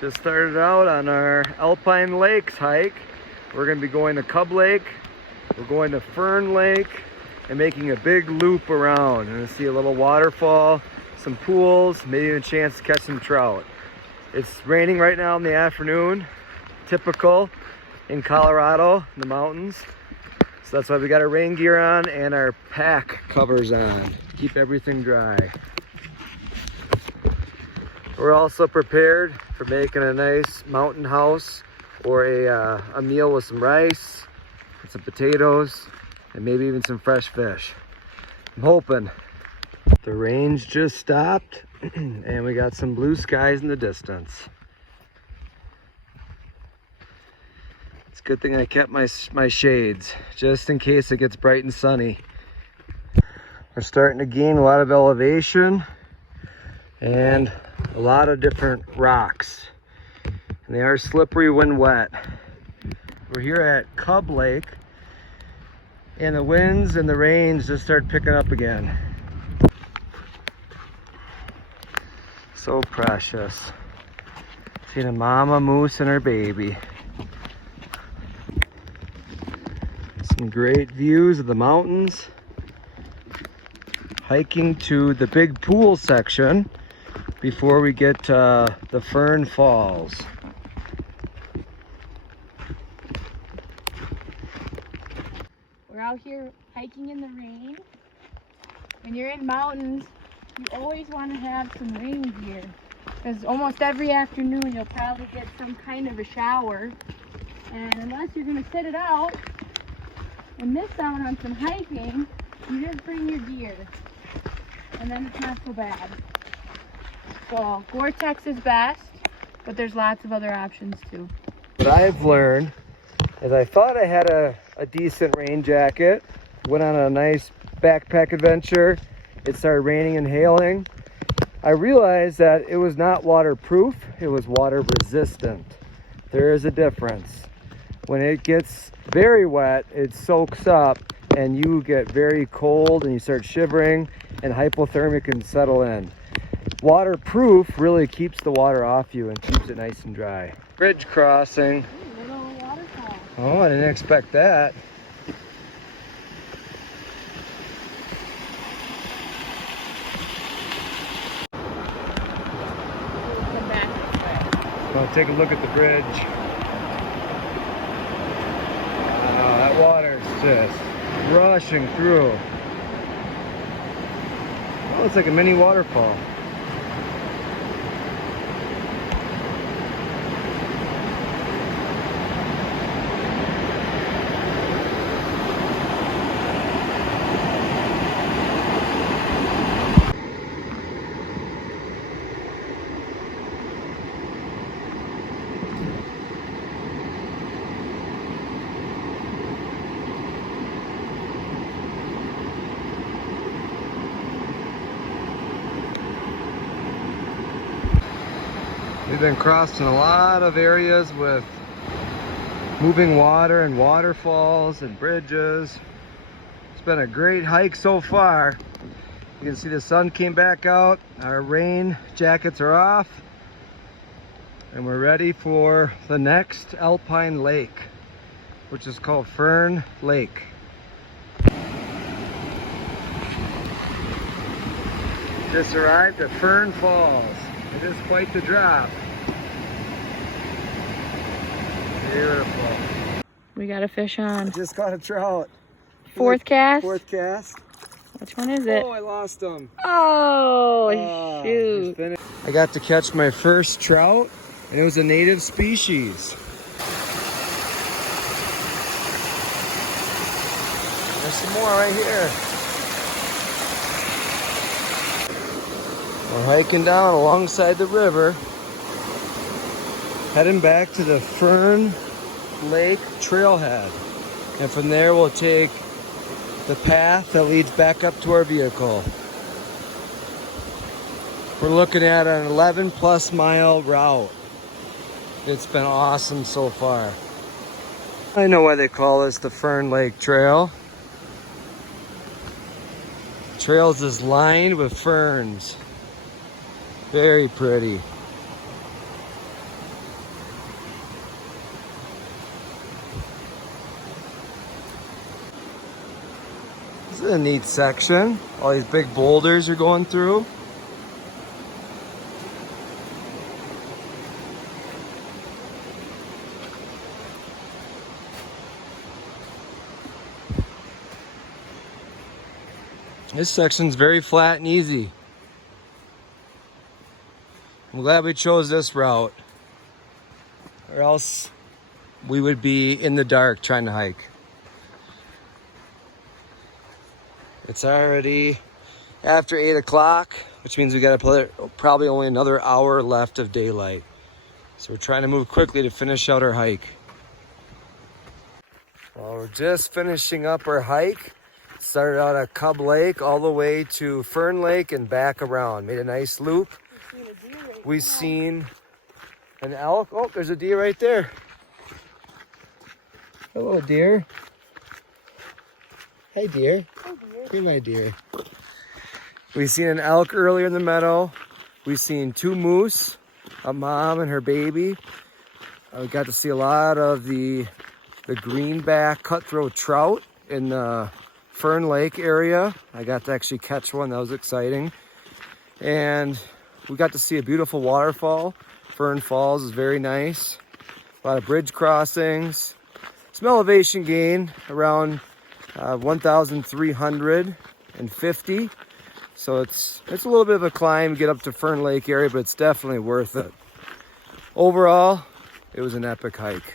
Just started out on our Alpine Lakes hike. We're going to be going to Cub Lake, we're going to Fern Lake, and making a big loop around. We're going to see a little waterfall, some pools, maybe even a chance to catch some trout. It's raining right now in the afternoon, typical in Colorado, in the mountains. So that's why we got our rain gear on and our pack covers on. Keep everything dry. We're also prepared for making a nice mountain house or a meal with some rice and some potatoes and maybe even some fresh fish. I'm hoping. The rain's just stopped and we got some blue skies in the distance. It's a good thing I kept my shades just in case it gets bright and sunny. We're starting to gain a lot of elevation and a lot of different rocks, and they are slippery when wet. We're here at Cub Lake and the winds and the rains just start picking up again. So precious. Seeing a mama moose and her baby. Some great views of the mountains. Hiking to the big pool section before we get to the Fern Falls. We're out here hiking in the rain. When you're in mountains, you always want to have some rain gear, because almost every afternoon you'll probably get some kind of a shower, and unless you're going to sit it out and miss out on some hiking, you just bring your gear, and then it's not so bad. So Gore-Tex is best, but there's lots of other options too. What I've learned is I thought I had a decent rain jacket, went on a nice backpack adventure, it started raining and hailing. I realized that it was not waterproof, it was water resistant. There is a difference. When it gets very wet, it soaks up and you get very cold and you start shivering and hypothermia can settle in. Waterproof really keeps the water off you and keeps it nice and dry. Bridge crossing. Ooh, little waterfall. Oh, I didn't expect that. Come back this way. Well, take a look at the bridge. Wow, that water's just rushing through. Oh, it's like a mini waterfall. We've been crossing a lot of areas with moving water and waterfalls and bridges. It's been a great hike so far. You can see the sun came back out, our rain jackets are off, and we're ready for the next alpine lake, which is called Fern Lake. Just arrived at Fern Falls. It is quite the drop. Beautiful. We got a fish on. I just caught a trout. Fourth cast? Fourth cast. Which one is it? Oh, I lost him. Oh, shoot. I got to catch my first trout, and it was a native species. There's some more right here. We're hiking down alongside the river, heading back to the Fern Lake trailhead. And from there we'll take the path that leads back up to our vehicle. We're looking at an 11+ mile route. It's been awesome so far. I know why they call this the Fern Lake Trail. The trails is lined with ferns. Very pretty. This is a neat section. All these big boulders are going through. This section's very flat and easy. I'm glad we chose this route, or else we would be in the dark trying to hike. It's already after 8 o'clock, which means we got probably only another hour left of daylight. So we're trying to move quickly to finish out our hike. Well, we're just finishing up our hike. Started out at Cub Lake all the way to Fern Lake and back around. Made a nice loop. We've seen an elk. Oh, there's a deer right there. Hello, deer. Hey, deer. Oh, dear. Hey, my dear. We've seen an elk earlier in the meadow. We've seen 2 moose, a mom and her baby. We got to see a lot of the Greenback Cutthroat Trout in the Fern Lake area. I got to actually catch one. That was exciting. And we got to see a beautiful waterfall. Fern Falls is very nice. A lot of bridge crossings. Some elevation gain around 1,350. So it's a little bit of a climb to get up to Fern Lake area, but it's definitely worth it. Overall, it was an epic hike.